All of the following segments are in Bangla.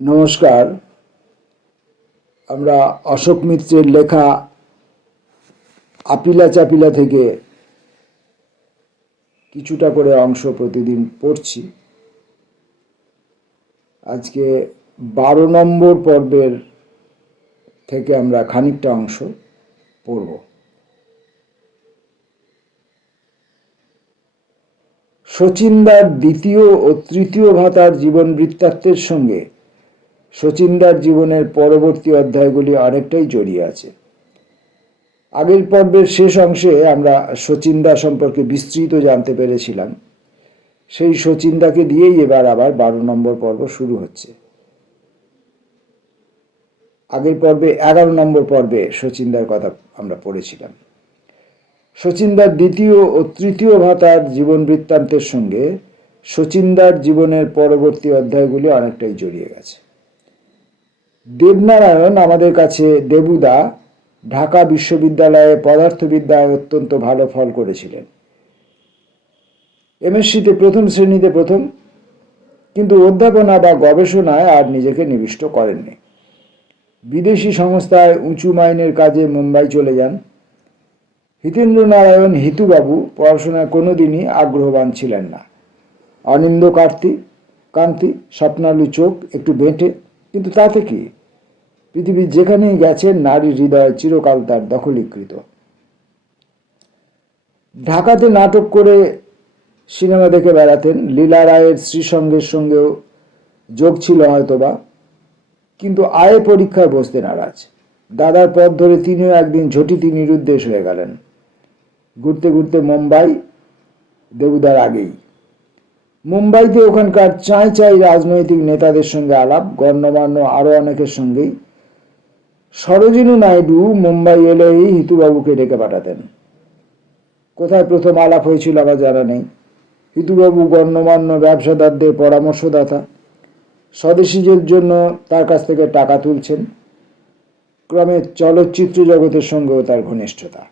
নমস্কার। আমরা অশোক মিত্রের লেখা আপিলা চাপিলা থেকে কিছুটা করে অংশ প্রতিদিন পড়ছি। আজকে বারো নম্বর পর্বের থেকে আমরা খানিকটা অংশ পড়ব। শচীনদার দ্বিতীয় ও তৃতীয় ভাতার জীবন বৃত্তান্তের সঙ্গে শচীনদার জীবনের পরবর্তী অধ্যায়গুলি অনেকটাই জড়িয়ে আছে। আগের পর্বের শেষ অংশে আমরা শচীনদা সম্পর্কে বিস্তৃত জানতে পেরেছিলাম। সেই শচীনদাকে দিয়েই এবার আবার বারো নম্বর পর্ব শুরু হচ্ছে। আগের পর্বে এগারো নম্বর পর্বে শচীনদার কথা আমরা পড়েছিলাম। শচীনদার দ্বিতীয় ও তৃতীয় ভাতার জীবন বৃত্তান্তের সঙ্গে শচীনদার জীবনের পরবর্তী অধ্যায়গুলি অনেকটাই জড়িয়ে গেছে। দেবনারায়ণ আমাদের কাছে দেবুদা ঢাকা বিশ্ববিদ্যালয়ে পদার্থবিদ্যায় অত্যন্ত ভালো ফল করেছিলেন। এমএসসিতে প্রথম শ্রেণীতে প্রথম, কিন্তু অধ্যাপনা বা গবেষণায় আর নিজেকে নিবিষ্ট করেননি। বিদেশি সংস্থায় উঁচু মাইনের কাজে মুম্বাই চলে যান। হিতেন্দ্রনারায়ণ হিতুবাবু পড়াশোনায় কোনোদিনই আগ্রহবান ছিলেন না। অনিন্দ কার্তি, কান্তি, স্বপ্নালু চোখ একটু বেঁটে, কিন্তু তাতে কি? পৃথিবীর যেখানেই গেছেন নারী হৃদয় চিরকাল তার দখলীকৃত। ঢাকাতে নাটক করে সিনেমা দেখে বেড়াতেন। লীলা রায়ের শ্রীসঙ্গের সঙ্গেও যোগ ছিল হয়তোবা, কিন্তু আয়ে পরীক্ষায় বসতে নারাজ। দাদার পথ ধরে তিনিও একদিন ঝটিতি নিরুদ্দেশ হয়ে গেলেন। ঘুরতে ঘুরতে মুম্বাই দেবুদার আগেই। মুম্বাইতে ওখানকার চাই চাই রাজনৈতিক নেতাদের সঙ্গে আলাপ, গণ্যমান্য আরও অনেকের সঙ্গেই সরোজিনী নাইডু মুম্বাই এলেই হিতুবাবুকে ডেকে পাঠাতেন। কোথায় প্রথম আলাপ হয়েছিল আমার জানা নেই। হিতুবাবু গণ্যমান্য ব্যবসাদারদের পরামর্শদাতা। স্বদেশীদের জন্য তার কাছ থেকে টাকা তুলছেন। ক্রমে চলচ্চিত্র জগতের সঙ্গেও তার ঘনিষ্ঠতা।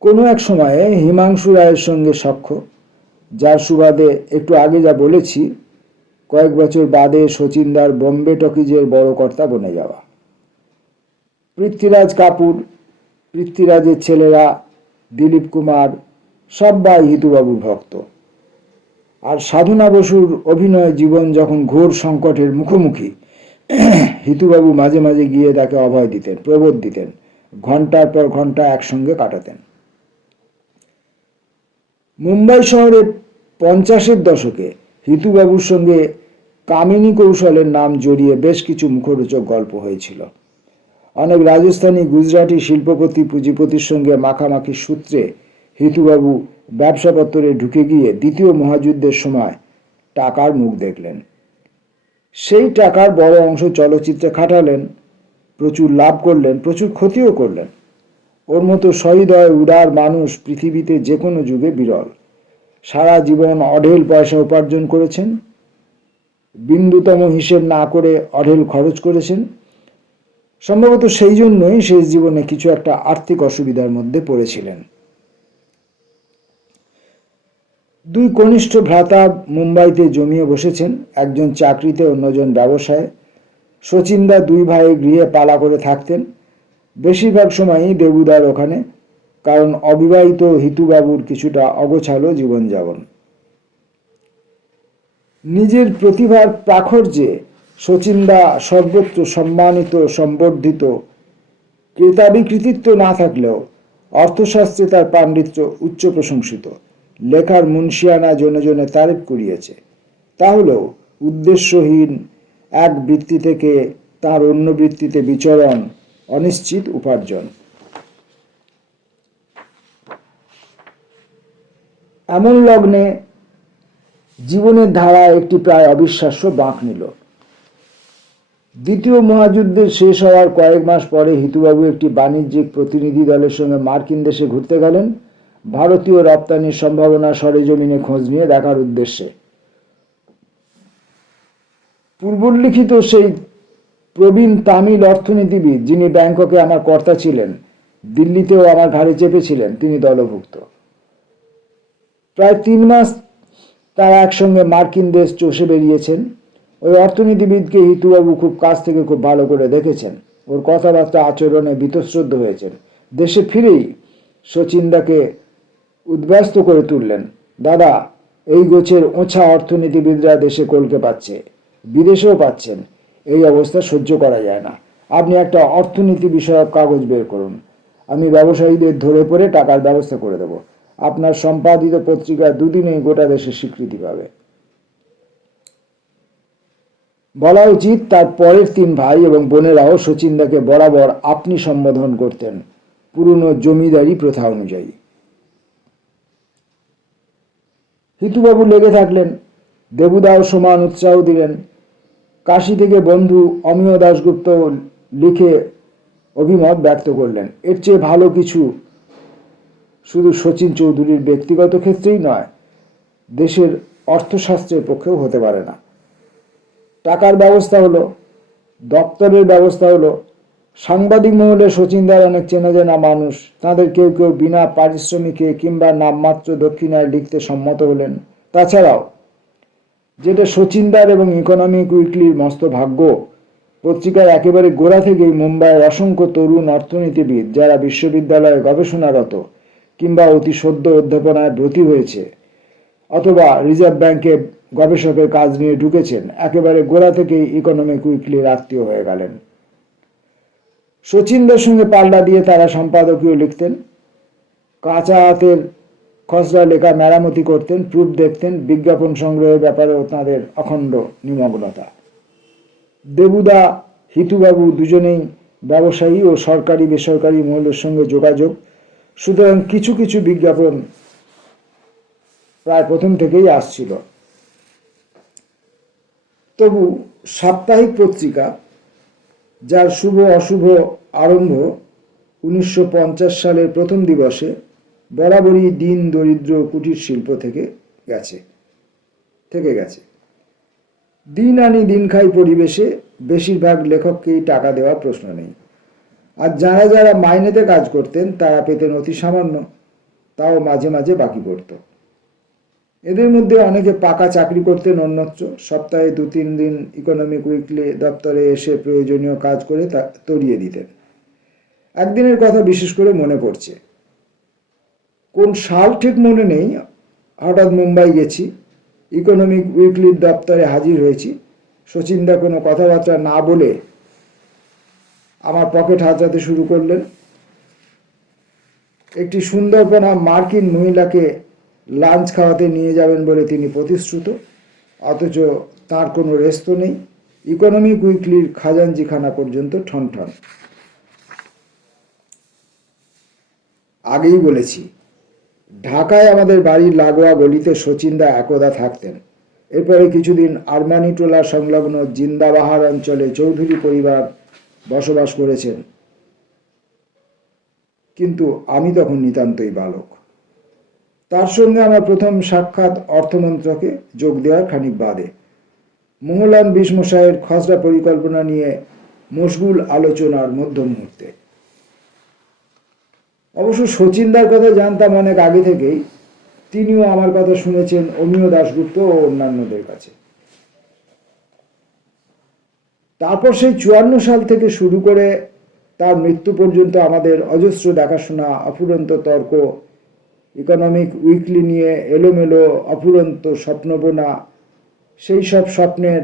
কোনো এক সময়ে হিমাংশু রায়ের সঙ্গে সখ্য, যার সুবাদে একটু আগে যা বলেছি কয়েক বছর বাদে শচীনদার বম্বে টকিজের বড় কর্তা বনে যাওয়া। পৃথ্বীরাজ কাপুর, পৃথ্বীরাজের ছেলেরা দিলীপ কুমার, সব্বাই হিতুবাবুর ভক্ত। আর সাধনা বসুর অভিনয় জীবন যখন ঘোর সংকটের মুখোমুখি, হিতুবাবু মাঝে মাঝে গিয়ে তাকে অভয় দিতেন, প্রবোধ দিতেন ঘণ্টার পর ঘণ্টা একসঙ্গে কাটাতেন। মুম্বাই শহরে পঞ্চাশের দশকে হিতুবাবুর সঙ্গে কামিনী কৌশলের নাম জড়িয়ে বেশ কিছু মুখরোচক গল্প হয়েছিল। অনেক রাজস্থানী গুজরাটি শিল্পপতি পুঁজিপতির সঙ্গে মাখামাখি সূত্রে হিতুবাবু ব্যবসাপত্রে ঢুকে গিয়ে দ্বিতীয় মহাযুদ্ধের সময় টাকার মুখ দেখলেন। সেই টাকার বড় অংশ চলচ্চিত্রে খাটালেন, প্রচুর লাভ করলেন, প্রচুর ক্ষতিও করলেন। ওর মতো সহৃদয় উদার মানুষ পৃথিবীতে যে কোনো যুগে বিরল। সারা জীবন অঢেল পয়সা উপার্জন করেছেন বিন্দুতম হিসেব না করে অঢেল খরচ করেছেন। সম্ভবত সেই জন্যই শেষ জীবনে কিছু একটা আর্থিক অসুবিধার মধ্যে পড়েছিলেন। দুই কনিষ্ঠ ভ্রাতা মুম্বাইতে জমিয়ে বসেছেন। একজন চাকরিতে, অন্যজন ব্যবসায়। শচীনদা দুই ভাই গৃহে পালা করে থাকতেন। বেশিরভাগ সময়ই দেবুদার ওখানে, কারণ অবিবাহিত হিতুবাবুর কিছুটা অগোছালো জীবনযাপন। নিজের প্রতিভার প্রাখর্যে শচীনদা সর্বত্র সম্মানিত, সম্বর্ধিত। ক্রেতাবি কৃতিত্ব না থাকলেও অর্থশাস্ত্রে তার পাণ্ডিত্য উচ্চ প্রশংসিত। লেখার মুন্সিয়ানা জনে জনে তারিফ করিয়েছে। তাহলেও উদ্দেশ্যহীন এক বৃত্তি থেকে তার অন্য বৃত্তিতে বিচরণ অনিশ্চিত উপার্জন। এমন লগ্নে জীবনের ধারা একটি প্রায় অবিশ্বাস্য বাঁক নিল। দ্বিতীয় মহাযুদ্ধের শেষ হওয়ার কয়েক মাস পরে হিতুবাবু একটি বাণিজ্যিক প্রতিনিধি দলের সঙ্গে মার্কিন দেশে ঘুরতে গেলেন। ভারতীয় রপ্তানির সম্ভাবনা সরেজমিনে খোঁজ নিয়ে দেখার উদ্দেশ্যে। পূর্বোল্লিখিত সেই প্রবীণ তামিল অর্থনীতিবিদ, যিনি ব্যাংককে আমার কর্তা ছিলেন, দিল্লিতেও আমার ঘাড়ে চেপেছিলেন, তিনি দলভুক্ত। প্রায় তিন মাস তারা একসঙ্গে মার্কিন দেশ চষে বেরিয়েছেন। ওই অর্থনীতিবিদকে হিতুবাবু খুব কাছ থেকে খুব ভালো করে দেখেছেন। ওর কথাবার্তা, আচরণে বীতশ্রদ্ধ হয়েছেন। দেশে ফিরেই শচীনদাকে উদ্ব্যস্ত করে তুললেন। দাদা, এই গোছের ওছা অর্থনীতিবিদরা দেশে কলকে পাচ্ছে, বিদেশেও পাচ্ছেন। এই অবস্থা সহ্য করা যায় না। আপনি একটা অর্থনীতি বিষয়ক কাগজ বের করুন। আমি ব্যবসায়ীদের ধরে পড়ে টাকার ব্যবস্থা করে দেব। আপনার সম্পাদিত পত্রিকা দুদিনেই গোটা দেশে স্বীকৃতি পাবে। বলা উচিত, তার পরের তিন ভাই এবং বোনেরাও শচীনদাকে বরাবর আপনি সম্বোধন করতেন, পুরনো জমিদারি প্রথা অনুযায়ী। হিতুবাবু লেগে থাকলেন, দেবুদাও সমান উৎসাহ দিলেন। কাশি থেকে বন্ধু অমিয় দাশগুপ্ত লিখে অভিমত ব্যক্ত করলেন, এর চেয়ে ভালো কিছু শুধু শচীন চৌধুরীর ব্যক্তিগত ক্ষেত্রেই নয়, দেশের অর্থশাস্ত্রের পক্ষেও হতে পারে না। টাকার ব্যবস্থা হলো, দপ্তরের ব্যবস্থা হলো, সাংবাদিক মহলে শচীনদার অনেক চেনা জানা মানুষ, তাদের কেউ কেউ বিনা পারিশ্রমিকে কিংবা নামমাত্র দক্ষিণায় লিখতে সম্মত হলেন। তাছাড়াও, যেটা শচীনদার এবং ইকোনমিক উইকলির মস্ত ভাগ্য, পত্রিকার একেবারে গোড়া থেকেই মুম্বাইয়ের অসংখ্য তরুণ অর্থনীতিবিদ যারা বিশ্ববিদ্যালয়ে গবেষণারত কিংবা অতি সদ্য অধ্যাপনায় ব্রতী হয়েছে, অথবা রিজার্ভ ব্যাংকে গবেষকের কাজ নিয়ে ঢুকেছেন, একেবারে গোড়া থেকেই ইকোনমিক উইকলির আত্মীয় হয়ে গেলেন। শচীনদের সঙ্গে পাল্লা দিয়ে তারা সম্পাদকীয় লিখতেন, কাঁচা হাতের খসড়া লেখা মেরামতি করতেন, প্রুফ দেখতেন, বিজ্ঞাপন সংগ্রহের ব্যাপারেও তাঁদের অখণ্ড নিমগ্নতা। দেবুদা, হিতুবাবু দুজনেই ব্যবসায়ী ও সরকারি বেসরকারি মহলের সঙ্গে যোগাযোগ সুতরাং কিছু কিছু বিজ্ঞাপন প্রায় প্রথম থেকেই আসছিল। তবু সাপ্তাহিক পত্রিকা, যার শুভ অশুভ আরম্ভ উনিশশো পঞ্চাশ সালের প্রথম দিবসে বরাবরই দিন দরিদ্র কুটির শিল্প থেকে গেছে থেকে গেছে। দিন আনি দিন খাই পরিবেশে বেশিরভাগ লেখককেই টাকা দেওয়ার প্রশ্ন নেই। আর যারা যারা মাইনেতে কাজ করতেন, তারা পেতেন অতি সামান্য, তাও মাঝে মাঝে বাকি পড়তো। এদের মধ্যে অনেকে পাকা চাকরি করতেন অন্যত্র। সপ্তাহে দু তিন দিন ইকোনমিক উইকলি দপ্তরে এসে প্রয়োজনীয় কাজ করে তা তরিয়ে দিতেন। একদিনের কথা বিশেষ করে মনে পড়ছে। কোন সাল ঠিক মনে নেই, হঠাৎ মুম্বাই গেছি ইকোনমিক উইকলির দপ্তরে হাজির হয়েছি। শচীনদা কোনো কথাবার্তা না বলে আমার পকেট শুরু করলেন। একটি সুন্দরপনা মার্কিন মহিলাকে লাঞ্চ খাওয়াতে নিয়ে যাবেন বলে তিনি প্রতিশ্রুত, অথচ তার কোনো রেস্ত নেই। ইকোনমিক উইকলির খাজানজিখানা পর্যন্ত ঠনঠন আগেই বলেছি, ঢাকায় আমাদের বাড়ির লাগোয়া গলিতে শচীনদা একদা থাকতেন। এরপরে কিছুদিন আরমানি টোলা সংলগ্ন জিন্দাবাহার অঞ্চলে চৌধুরী পরিবার বসবাস করেছেন। কিন্তু আমি তখন নিতান্তই বালক। তার সঙ্গে আমার প্রথম সাক্ষাৎ অর্থমন্ত্রকে যোগ দেওয়ার খানিক বাদে। মোহলান বিষ্মশাহের খসড়া পরিকল্পনা নিয়ে মশগুল আলোচনার মধ্য মুহূর্তে অবশ্য শচীনদার কথা জানতাম অনেক আগে থেকেই। তিনিও আমার কথা শুনেছেন অমিয় দাশগুপ্ত ও অন্যান্যদের কাছে। তারপর সেই চুয়ান্ন সাল থেকে শুরু করে তার মৃত্যু পর্যন্ত আমাদের অজস্র দেখাশোনা, অফুরন্ত তর্ক ইকোনমিক উইকলি নিয়ে এলোমেলো, অফুরন্ত স্বপ্নবোনা, সেই সব স্বপ্নের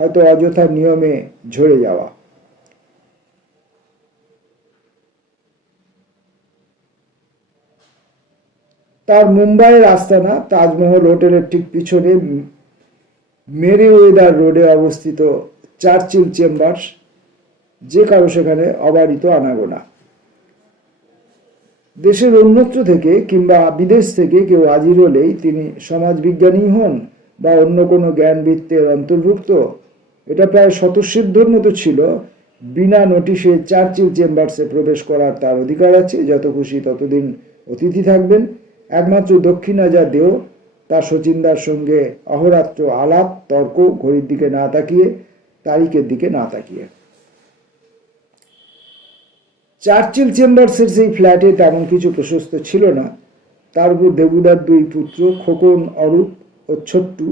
হয়তো অযথা নিয়মে ঝরে যাওয়া। তার মুম্বাইয়ের আস্তানা তাজমহল হোটেলের ঠিক পিছনে মেরি ওয়েদার রোডে অবস্থিত চার্চিল চেম্বার্স, যে কারও সেখানে অবারিত আনাগোনা। দেশের অন্যত্র থেকে কিংবা বিদেশ থেকে কেউ হাজির হলেই তিনি সমাজবিজ্ঞানী হন বা অন্য কোনো জ্ঞানবৃত্তের অন্তর্ভুক্ত। এটা প্রায় স্বতঃসিদ্ধর মতো ছিল। বিনা নোটিশে চার্চিল চেম্বার্সে প্রবেশ করার তার অধিকার আছে, যত খুশি ততদিন অতিথি থাকবেন। একমাত্র দক্ষিণা যা দেও তা শচীনদার সঙ্গে অহরাত্র আলাপ, তর্ক, ঘড়ির দিকে না তাকিয়ে তারিখের দিকে না তাকিয়ে। চার্চিল চেম্বার্সের সেই ফ্ল্যাটে তেমন কিছু প্রশস্ত ছিল না। তার উপর দেবুদার দুই পুত্র, খোকন অরূপ ও ছোট্টু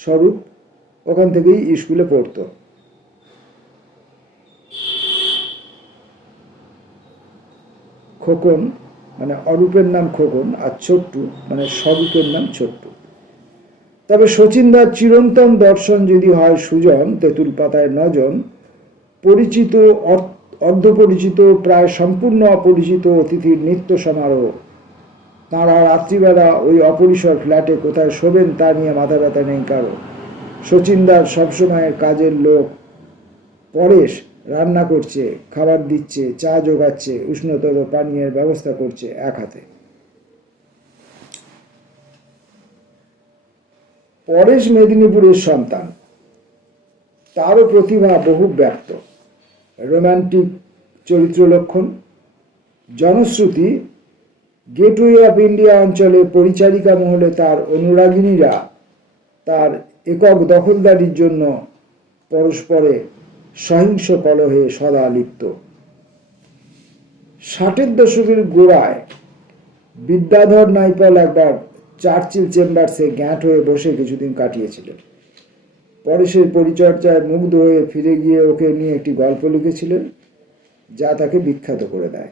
স্বরূপ, ওখান থেকেই স্কুলে পড়তো। খোকন মানে অরূপের নাম খোকন আর ছোট্টু মানে স্বরূপের নাম ছোট্টু। তবে শচীনদার চিরন্তন দর্শন যদি হয় সুজন তেঁতুল পাতায় নজন পরিচিত অর- অর্ধপরিচিত, প্রায় সম্পূর্ণ অপরিচিত অতিথির নৃত্য সমারোহ। তাঁরা রাত্রিবেলা ওই অপরিসর ফ্ল্যাটে কোথায় শোবেন তা নিয়ে মাথা ব্যথা নেই কারও। শচীনদার সবসময়ের কাজের লোক। পরেশ রান্না করছে, খাবার দিচ্ছে, চা জোগাচ্ছে উষ্ণতর পানীয়ের ব্যবস্থা করছে এক হাতে। পরেশ মেদিনীপুরের সন্তান। তারও প্রতিভা বহু ব্যক্ত। রোম্যান্টিক চরিত্র লক্ষণ। জনশ্রুতি গেটওয়ে অফ ইন্ডিয়া অঞ্চলে পরিচারিকা মহলে তার অনুরাগিনীরা তার একক দখলদারির জন্য পরস্পরে সহিংস কলহে সদা লিপ্ত। ষাটের দশকের গোড়ায় বিদ্যাধর নাইপল একবার চার্চিল চেম্বার্সে গ্যাঁট হয়ে বসে কিছুদিন কাটিয়েছিলেন। পরে সেই পরিচর্যায় মুগ্ধ হয়ে ফিরে গিয়ে ওকে নিয়ে একটি গল্প লিখেছিলেন, যা তাকে বিখ্যাত করে দেয়।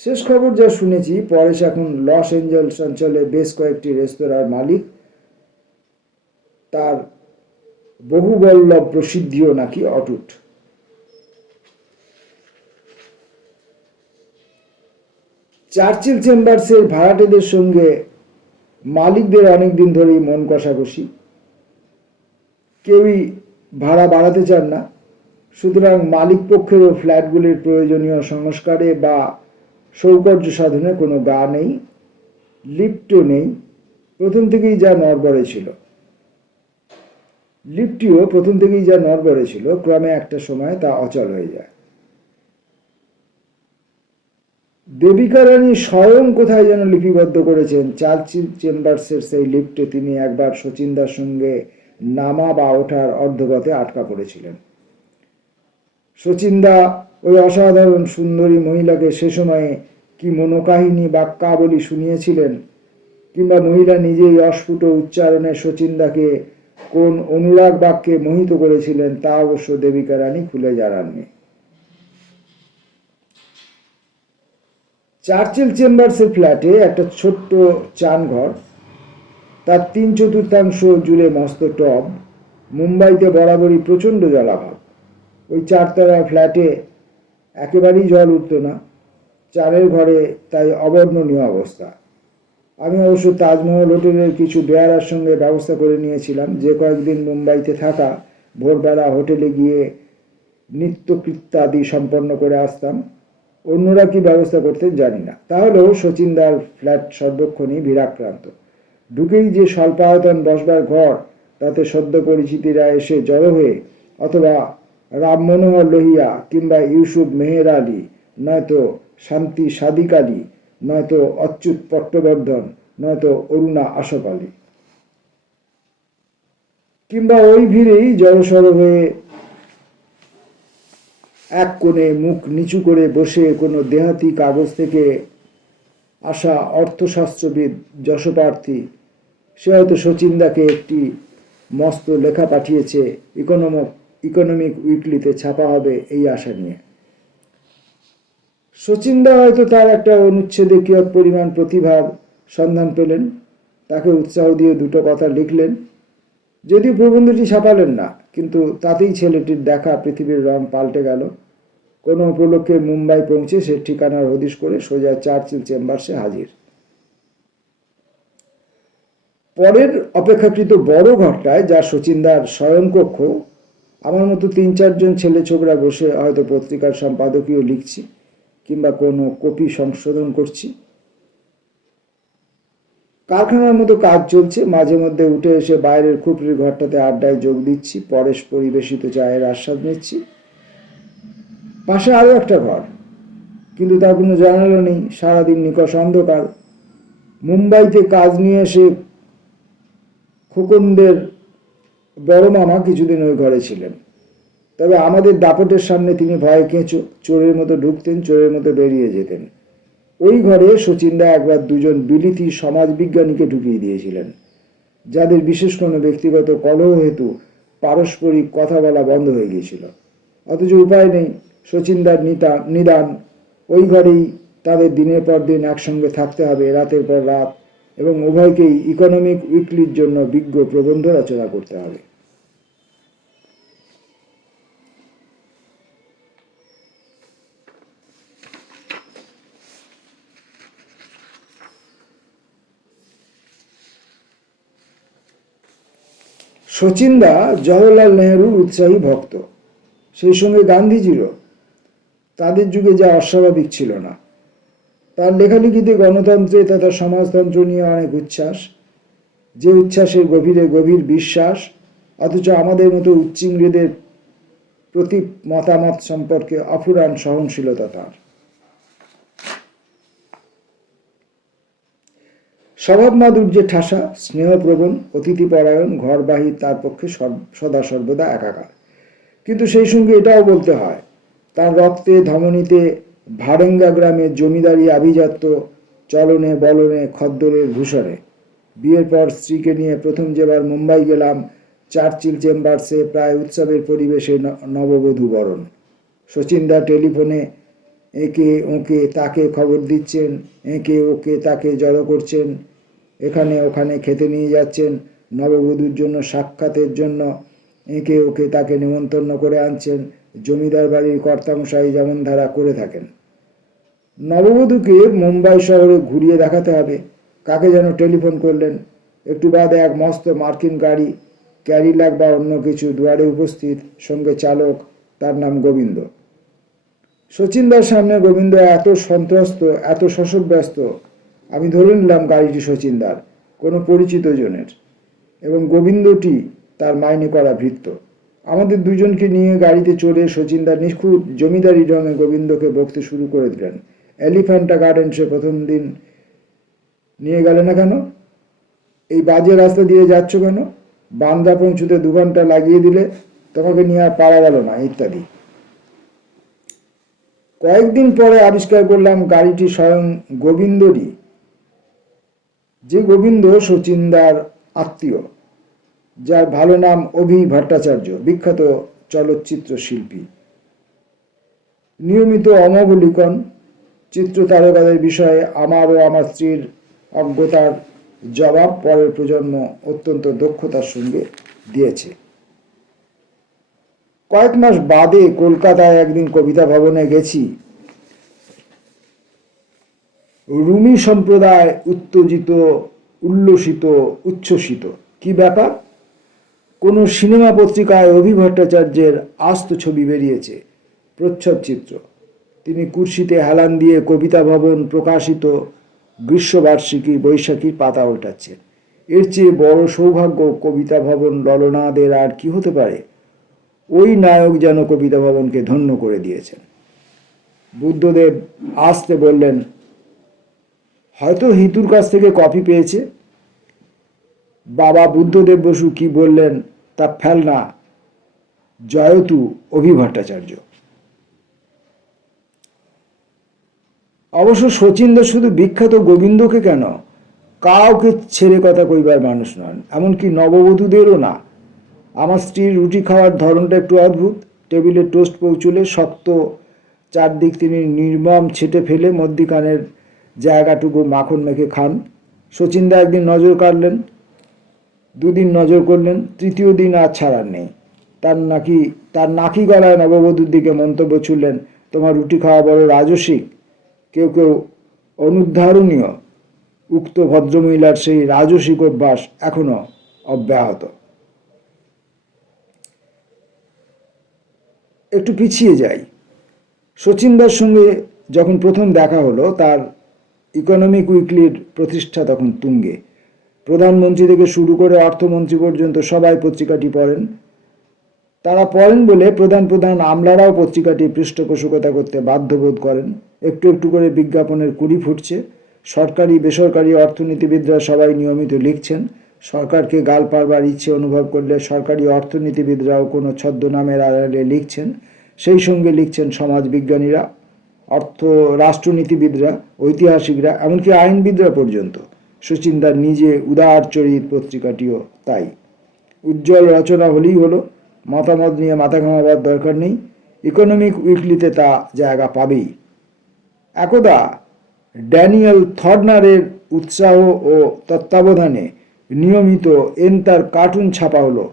শেষ খবর যা শুনেছি, পরেশ এখন লস এঞ্জেলস অঞ্চলে বেশ কয়েকটি রেস্তোরাঁর মালিক। তার বহুবল্লভ প্রসিদ্ধিও নাকি অটুট। চার্চিল চেম্বার্সের ভাড়াটেদের সঙ্গে মালিকদের অনেক দিন ধরেই মন কষাকষি। কেউই ভাড়া বাড়াতে চান না। সুতরাং মালিক পক্ষেরও ফ্ল্যাটগুলির প্রয়োজনীয় সংস্কারে বা সৌকর্য সাধনে কোনো গা নেই, লিফটও নেই। প্রথম থেকেই যা নড়বড়ে ছিল। লিফটিও প্রথম থেকেই যা নড়বড়ে ছিল, ক্রমে একটা সময় তা অচল হয়ে যায়। দেবিকা রানী স্বয়ং কোথায় যেন লিপিবদ্ধ করেছেন? চার্চিল চেম্বার্সের সেই লিফটে তিনি একবার শচীনদার সঙ্গে নামা বা ওঠার অর্ধপথে আটকা পড়েছিলেন। শচীনদা ওই অসাধারণ সুন্দরী মহিলাকে সে সময়ে কি মনোকাহিনী বাক্যাবলী শুনিয়েছিলেন? কিংবা মহিলা নিজেই অস্ফুট উচ্চারণে শচীনদাকে কোন অনুরাগ বাক্যে মোহিত করেছিলেন তা অবশ্য দেবিকা রানী খুলে জানাননি। চার্চিল চেম্বার্সের ফ্ল্যাটে একটা ছোট্ট চান ঘর তার তিন চতুর্থাংশ জুড়ে মস্ত টব, মুম্বাইতে বরাবরই প্রচণ্ড জলাভাব। ওই চারতলা ফ্ল্যাটে একেবারেই জল উঠত না চারের ঘরে তাই অবর্ণনীয় অবস্থা। আমি অবশ্য তাজমহল হোটেলের কিছু বেয়ারার সঙ্গে ব্যবস্থা করে নিয়েছিলাম, যে কয়েকদিন মুম্বাইতে থাকা ভোরবেলা হোটেলে গিয়ে নিত্যকৃত্যাদি সম্পন্ন করে আসতাম। অন্যরা কি ব্যবস্থা করতেন জানি না। তাহলেও শচীনদার ফ্ল্যাট সর্বক্ষণই ভিড়াক্রান্ত ঢুকেই যে স্বল্পায়তন বসবার ঘর, তাতে সদ্য পরিচিতিরা এসে জড়ো হয়ে, অথবা রাম মনোহর লোহিয়া কিংবা ইউসুফ মেহের আলী, নয়তো শান্তি সাদিক আলী, নয়তো অচ্যুত পট্টবর্ধন, নয়তো অরুণা আশক আলী। কিংবা ওই ভিড়েই জড়সড় হয়ে এক কোণে মুখ নিচু করে বসে কোনো দেহাতি কাগজ থেকে আসা অর্থশাস্ত্রবিদ যশপার্থী, সে হয়তো শচীনদাকে একটি মস্ত লেখা পাঠিয়েছে, ইকোনমিক ইকোনমিক উইকলিতে ছাপা হবে এই আশা নিয়ে। শচীনদা হয়তো তার একটা অনুচ্ছেদে কিয়ৎ পরিমাণ প্রতিভার সন্ধান পেলেন, তাকে উৎসাহ দিয়ে দুটো কথা লিখলেন। যদিও প্রবন্ধটি ছাপালেন না, কিন্তু তাতেই ছেলেটির দেখা পৃথিবীর রং পাল্টে গেল। কোনো উপলক্ষে মুম্বাই পৌঁছে সে ঠিকানার হদিশ করে সোজা চার্চিল চেম্বার্সে হাজির। পরের অপেক্ষাকৃত বড় ঘরটায়, যা শচীনদার শয়নকক্ষ আমার মতো তিন চারজন ছেলে ছোকরা বসে হয়তো পত্রিকার সম্পাদকীয় লিখছি কিংবা কোনো কপি সংশোধন করছি। কারখানার মতো কাজ চলছে। মাঝে মধ্যে উঠে এসে বাইরের খুপড়ির ঘরটাতে আড্ডায় যোগ দিচ্ছি। পরেশ পরিবেশিত চায়ের আস্বাদ নিচ্ছি। পাশে আরও একটা ঘর। কিন্তু তার কোনো জানালা নেই। সারাদিন নিকষ অন্ধকার। মুম্বাইতে কাজ নিয়ে এসে খোকনদের বড় মামা কিছুদিন ওই ঘরে ছিলেন। তবে আমাদের দাপটের সামনে তিনি ভয়ে কেঁচো, চোরের মতো ঢুকতেন, চোরের মতো বেরিয়ে যেতেন। ওই ঘরে শচীনদা একবার দুজন বিলিতি সমাজবিজ্ঞানীকে ঢুকিয়ে দিয়েছিলেন, যাদের বিশেষ কোনো ব্যক্তিগত কলহ হেতু পারস্পরিক কথা বলা বন্ধ হয়ে গিয়েছিল। অথচ উপায় নেই শচীনদার নিতা, নিদান, ওই ঘরেই তাদের দিনের পর দিন একসঙ্গে থাকতে হবে রাতের পর রাত এবং উভয়কেই ইকোনমিক উইকলির জন্য বিজ্ঞ প্রবন্ধ রচনা করতে হবে। শচীনদা জওহরলাল নেহরুর উৎসাহী ভক্ত। সেই সঙ্গে গান্ধীজিরও। তাদের যুগে যা অস্বাভাবিক ছিল না। তার লেখালেখিতে গণতন্ত্রে তথা সমাজতন্ত্র নিয়ে অনেক উচ্ছ্বাস। যে উচ্ছ্বাসের গভীরে গভীর বিশ্বাস, অথচ আমাদের মতো উচ্চিংড়িদের প্রতি মতামত সম্পর্কে অফুরান সহনশীলতা তার। স্বভাব মাধুর্যে ঠাসা, স্নেহপ্রবণ, অতিথিপরায়ণ, ঘরবাহী, তার পক্ষে সদা সর্বদা একাকার। কিন্তু সেই সঙ্গে এটাও বলতে হয়, তার রক্তে, ধমনীতে, ভারেঙ্গা গ্রামের জমিদারি আভিজাত্য, চলনে, বলনে, খদ্দরে ভূষণে বিয়ের পর স্ত্রীকে নিয়ে প্রথম যেবার মুম্বাই গেলাম, চার্চিল চেম্বার্সে প্রায় উৎসবের পরিবেশে নববধূ বরণ। শচীনদা টেলিফোনে, একে ওকে তাকে খবর দিচ্ছেন, একে ওকে তাকে জড়ো করছেন এখানে ওখানে খেতে নিয়ে যাচ্ছেন। নববধূর জন্য, সাক্ষাতের জন্য। একে ওকে তাকে নিমন্ত্রণ করে আনছেন। জমিদার বাড়ির কর্তামশাই যেমন ধারা করে থাকেন। নববধূকে মুম্বাই শহরে ঘুরিয়ে দেখাতে হবে। কাকে যেন টেলিফোন করলেন। একটু বাদে এক মস্ত মার্কিন গাড়ি ক্যারিলাক বা অন্য কিছু দুয়ারে উপস্থিত, সঙ্গে চালক, তার নাম গোবিন্দ। শচীনদার সামনে গোবিন্দ এত সন্ত্রস্ত, এত শশব্যস্ত আমি ধরে নিলাম গাড়িটি শচীনদার, কোনো পরিচিত জনের। এবং গোবিন্দটি তার মাইনে করা ভৃত্য। আমাদের দুজনকে নিয়ে গাড়িতে চড়ে শচীনদার নিখুঁত জমিদারি রঙে গোবিন্দকে বকতে শুরু করে দিলেন। এলিফ্যান্টা গার্ডেন্সে প্রথম দিন নিয়ে গেলে না কেন? এই বাজে রাস্তা দিয়ে যাচ্ছ কেন? বান্দা পৌঁছুতে দু ঘণ্টা লাগিয়ে দিলে তোমাকে নিয়ে আর পারা গেল না, ইত্যাদি। কয়েকদিন পরে আবিষ্কার করলাম গাড়িটি স্বয়ং গোবিন্দরই। যে গোবিন্দ শচীনদার আত্মীয়, যার ভালো নাম অভি ভট্টাচার্য, বিখ্যাত চলচ্চিত্র শিল্পী। নিয়মিত অমোঘ লিখন চিত্র তারকাদের বিষয়ে আমার ও আমার স্ত্রীর অজ্ঞতার জবাব পরের প্রজন্ম অত্যন্ত দক্ষতার সঙ্গে দিয়েছে। কয়েক মাস বাদে কলকাতায় একদিন কবিতা ভবনে গেছি। রুমি সম্প্রদায় উত্তেজিত, উল্লসিত, উচ্ছ্বসিত। কি ব্যাপার? কোনো সিনেমা পত্রিকায় অভি ভট্টাচার্যের আস্ত ছবি বেরিয়েছে। প্রচ্ছদ চিত্র। তিনি কুর্সিতে হেলান দিয়ে কবিতা ভবন প্রকাশিত গ্রীষ্মবার্ষিকী বৈশাখীর পাতা উল্টাচ্ছেন। এর চেয়ে বড় সৌভাগ্য কবিতা ভবন ললনাদের আর কি হতে পারে? ওই নায়ক যেন কবিতা ভবনকে ধন্য করে দিয়েছেন। বুদ্ধদেব আসতে বললেন হয়তো হিতুর কাছ থেকে কপি পেয়েছে। বাবা বুদ্ধদেব বসু কি বললেন তা ফেলনা জয়তু অভি ভট্টাচার্য অবশ্য শচীন্দ্র শুধু বিখ্যাত গোবিন্দকে কেন? কাউকে ছেড়ে কথা কইবার মানুষ নন, এমনকি নববধূদেরও না। আমার স্ত্রীর রুটি খাওয়ার ধরনটা একটু অদ্ভুত। টেবিলে টোস্ট পৌঁছলে শক্ত চারদিক তিনি নির্মম ছেটে ফেলে মধ্যিখানের জায়গাটুকু মাখন মেখে খান। শচীনদা একদিন নজর কাটলেন দুদিন নজর করলেন, তৃতীয় দিন আর ছাড়ার নেই। তার নাকি তার নাকি গলায় নববধূর দিকে মন্তব্য ছুড়লেন, তোমার রুটি খাওয়া বড় রাজসিক, কেউ কেউ অনুদ্ধারণীয়। উক্ত ভদ্রমহিলার সেই রাজসিক অভ্যাস এখনও অব্যাহত। একটু পিছিয়ে যাই। শচীনদার সঙ্গে যখন প্রথম দেখা হলো, তার ইকোনমিক উইকলির প্রতিষ্ঠা তখন তুঙ্গে। প্রধানমন্ত্রী থেকে শুরু করে অর্থমন্ত্রী পর্যন্ত সবাই পত্রিকাটি পড়েন। তারা পড়েন বলে প্রধান প্রধান আমলারাও পত্রিকাটি পৃষ্ঠপোষকতা করতে বাধ্যবোধ করেন। একটু একটু করে বিজ্ঞাপনের কুড়ি ফুটছে। সরকারি, বেসরকারি অর্থনীতিবিদরা সবাই নিয়মিত লিখছেন। সরকারকে গাল পারবার ইচ্ছে অনুভব করলে সরকারি অর্থনীতিবিদরাও কোনো ছদ্মনামের আড়ালে লিখছেন। সেই সঙ্গে লিখছেন সমাজবিজ্ঞানীরা। অর্থ, রাষ্ট্রনীতিবিদরা, ঐতিহাসিকরা, এমনকি আইনবিদরা পর্যন্ত। শচীনদার নিজে উদার চরিত পত্রিকাটিও তাই। উজ্জ্বল রচনা হলেই হলো, মতামত নিয়ে মাথা ঘামাবার দরকার নেই, ইকোনমিক উইকলিতে তা জায়গা পাবেই। একদা ড্যানিয়েল থর্নারের উৎসাহ ও তত্ত্বাবধানে নিয়মিত এন্তার কার্টুন ছাপা হলো,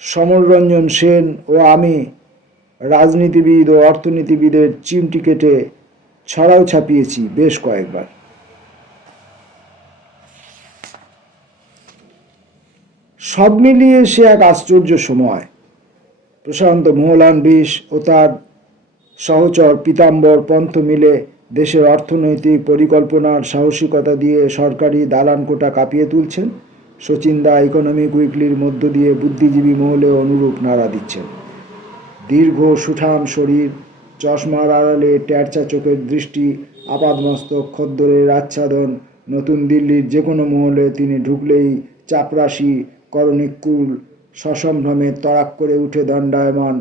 সমররঞ্জন সেন ও আমি রাজনীতিবিদ ও অর্থনীতিবিদের চিমটি কেটে ছড়াও ছাপিয়েছি বেশ কয়েকবার। সব মিলিয়ে সে এক আশ্চর্য সময়। প্রশান্ত মোহলান বিষ ও তার সহচর পিতাম্বর পন্থ মিলে দেশের অর্থনৈতিক পরিকল্পনার সাহসিকতা দিয়ে সরকারি দালান কোটা কাঁপিয়ে তুলছেন। শচীনদা ইকোনমিক উইকলির মধ্য দিয়ে বুদ্ধিজীবী মহলে অনুরূপ নাড়া দিচ্ছেন। দীর্ঘ সুঠাম শরীর, চশমার আড়ালে ট্যারচা চোখের দৃষ্টি, আপাদমস্তক, খদ্দরের আচ্ছাদন, নতুন দিল্লির যে কোনো মহলে তিনি ঢুকলেই চাপরাশি, করণিকুল সসম্ভ্রমে তড়াক করে উঠে দণ্ডায়মান,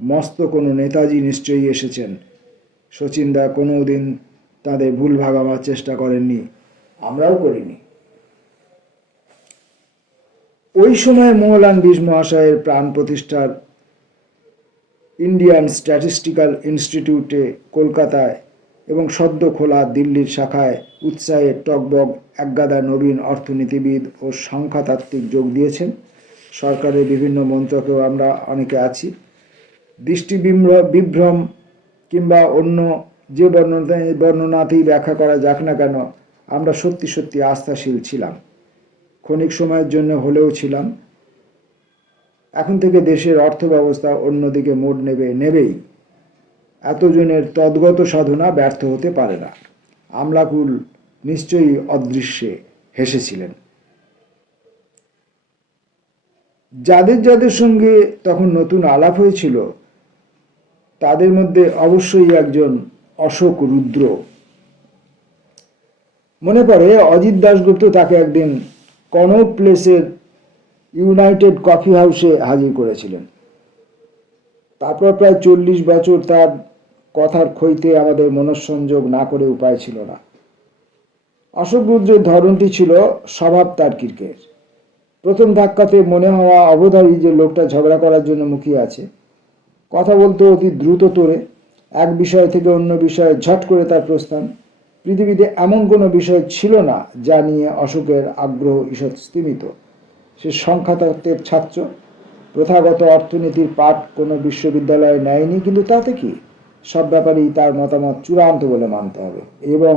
মস্ত কোনো নেতাজি নিশ্চয়ই এসেছেন। শচীনদা কোনো দিন তাদের ভুল ভাগাবার চেষ্টা করেননি, আমরাও করিনি। ওই সময় মোহলান বিশ মহাশয়ের প্রাণ প্রতিষ্ঠার ইন্ডিয়ান স্ট্যাটিস্টিক্যাল ইনস্টিটিউটে কলকাতায় এবং সদ্য খোলা দিল্লির শাখায় উৎসাহে টকবগ, একগাদা নবীন অর্থনীতিবিদ ও সংখ্যাতাত্ত্বিক যোগ দিয়েছেন। সরকারের বিভিন্ন মন্ত্রকেও আমরা অনেকে আছি। দৃষ্টি বিভ্রম কিংবা অন্য যে বর্ণনা, বর্ণনাতেই ব্যাখ্যা করা যাক না কেন, আমরা সত্যি সত্যি আস্থাশীল ছিলাম। ক্ষণিক সময়ের জন্য হলেও ছিলাম। এখন থেকে দেশের অর্থ ব্যবস্থা অন্যদিকে মোড় নেবে নেবেই। এতজনের তদ্গত সাধনা ব্যর্থ হতে পারে না। আমলাকুল নিশ্চয়ই অদৃশ্যে হেসেছিলেন। যাদের যাদের সঙ্গে তখন নতুন আলাপ হয়েছিল, তাদের মধ্যে অবশ্যই একজন অশোক রুদ্র। মনে পড়ে, অজিত দাশগুপ্ত তাকে একদিন কনক প্লেসের ইউনাইটেড কফি হাউসে হাজির করেছিলেন। তারপর প্রায় চল্লিশ বছর তার কথার খইতে আমাদের মনঃসংযোগ না করে উপায় ছিল না। অশোক রুদ্রের ধরনটি ছিল স্বভাব তার্কিকের। প্রথম ধাক্কাতে মনে হওয়া অবধারী যে লোকটা ঝগড়া করার জন্য মুখিয়ে আছে, কথা বলতে অতি দ্রুত তোরে, এক বিষয় থেকে অন্য বিষয়ে ঝট করে তার প্রস্থান, পৃথিবীতে এমন কোনো বিষয় ছিল না যা নিয়ে অশোকের আগ্রহ ঈষৎ স্তীমিত। সে সংখ্যাতত্ত্বের ছাত্র। প্রথাগত অর্থনীতির পাঠ কোনো বিশ্ববিদ্যালয়ে নেয়নি, কিন্তু তাতে কি? সব ব্যাপারেই তার মতামত চূড়ান্ত বলে মানতে হবে এবং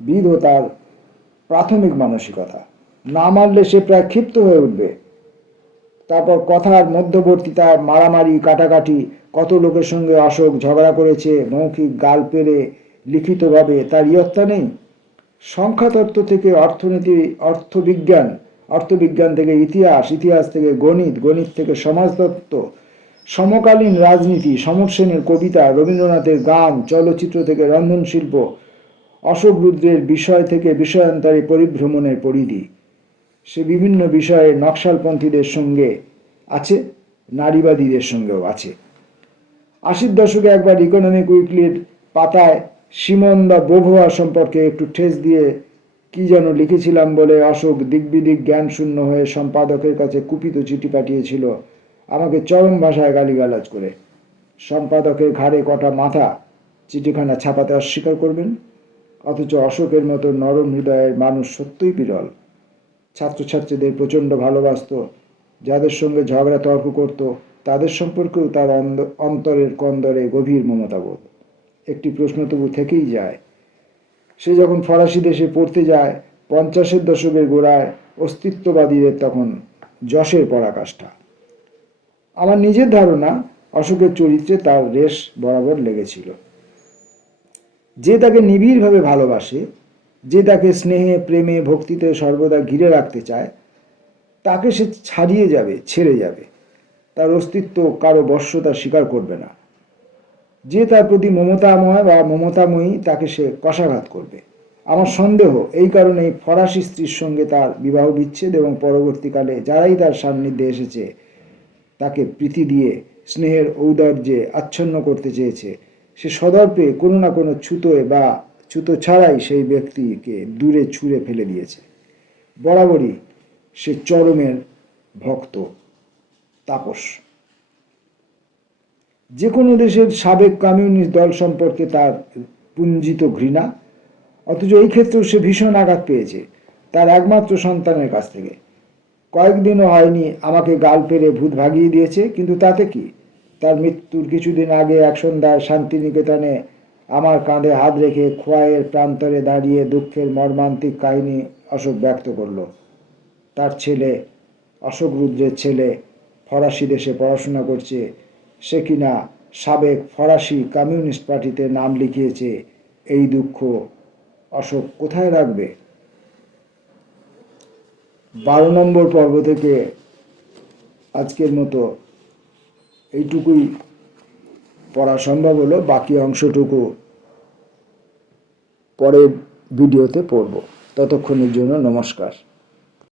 বিধ তার প্রাথমিক মানসিকতা। না মানলে সে প্রায় ক্ষিপ্ত হয়ে উঠবে। তারপর কথার মধ্যবর্তীতা মারামারি, কাটাকাটি, কত লোকের সঙ্গে অশোক ঝগড়া করেছে, মৌখিক গাল পেরে লিখিতভাবে তার ইয়ত্তা নেই। সংখ্যাতত্ত্ব থেকে অর্থনীতি, অর্থবিজ্ঞান অর্থবিজ্ঞান থেকে ইতিহাস ইতিহাস থেকে গণিত গণিত থেকে সমাজতত্ত্ব, সমকালীন রাজনীতি, সমর সেনের কবিতা, রবীন্দ্রনাথের গান, চলচ্চিত্র থেকে রন্ধনশিল্প অশোক রুদ্রের বিষয় থেকে বিষয়ান্তরে পরিভ্রমণের পরিধি। সে বিভিন্ন বিষয়ে নকশালপন্থীদের সঙ্গে আছে, নারীবাদীদের সঙ্গেও আছে। আশির দশকে একবার ইকোনমিক উইকলির পাতায় সিমন দা বোভোয়া সম্পর্কে একটু ঠেস দিয়ে কি যেন লিখেছিলাম বলে অশোক দিকবিদিক জ্ঞান শূন্য হয়ে সম্পাদকের কাছে কুপিত চিঠি পাঠিয়েছিল। আমাকে চরম ভাষায় গালিগালাজ করে। সম্পাদকের ঘাড়ে কটা মাথা, চিঠিখানা ছাপাতে অস্বীকার করবেন? অথচ অশোকের মতো নরম হৃদয়ের মানুষ সত্যই বিরল। ছাত্রছাত্রীদের প্রচণ্ড ভালোবাসত। যাদের সঙ্গে ঝগড়া তর্ক করত, তাদের সম্পর্কেও তার অন্তরের কন্দরে গভীর মমতাবোধ। একটি প্রশ্ন তবু থেকেই যায় সে যখন ফরাসি দেশে পড়তে যায়, পঞ্চাশের দশকের গোড়ায় অস্তিত্ববাদীদের তখন যশের পরাকাষ্ঠা। আমার নিজের ধারণা, অশোকের চরিত্রে তার রেশ বরাবর লেগেছিল। যে তাকে নিবিড়ভাবে ভালোবাসে, যে তাকে স্নেহে, প্রেমে, ভক্তিতে সর্বদা ঘিরে রাখতে চায়, তাকে সে ছাড়িয়ে যাবে, ছেড়ে যাবে। তার অস্তিত্ব কারও বশ্যতা স্বীকার করবে না। যে তার প্রতি মমতাময় বা মমতাময়ী তাকে সে কষাঘাত করবে। আমার সন্দেহ, এই কারণেই ফরাসি স্ত্রীর সঙ্গে তার বিবাহ বিচ্ছেদ এবং পরবর্তীকালে যারাই তার সান্নিধ্যে এসেছে, তাকে প্রীতি দিয়ে স্নেহের ঔদার্যে আচ্ছন্ন করতে চেয়েছে। সে সদর্পে কোনো না কোনো ছুতোয় বা ছুতো ছাড়াই সেই ব্যক্তিকে দূরে ছুঁড়ে ফেলে দিয়েছে। বরাবরই সে চরমের ভক্ত, তাপস। যে কোনো দেশের সাবেক কমিউনিস্ট দল সম্পর্কে তার পুঞ্জিত ঘৃণা, অথচ এই ক্ষেত্রেও সে ভীষণ আঘাত পেয়েছে তার একমাত্র সন্তানের কাছ থেকে। কয়েকদিনও হয়নি, আমাকে গাল পেরে ভূত ভাগিয়ে দিয়েছে, কিন্তু তাতে কি? তার মৃত্যুর কিছুদিন আগে এক সন্ধ্যায় শান্তিনিকেতনে আমার কাঁধে হাত রেখে খোয়াইয়ের প্রান্তরে দাঁড়িয়ে দুঃখের মর্মান্তিক কাহিনী অশোক ব্যক্ত করল। তার ছেলে, অশোক রুদ্রের ছেলে, ফরাসি দেশে পড়াশোনা করছে সে কিনা সাবেক ফরাসি কমিউনিস্ট পার্টিতে নাম লিখিয়েছে, এই দুঃখ অশোক কোথায় রাখবে? বারো নম্বর পর্ব থেকে আজকের মতো এইটুকুই। পড়া সম্ভব হলো, বাকি অংশটুকু পরের ভিডিওতে পড়ব। ততক্ষণের জন্য নমস্কার।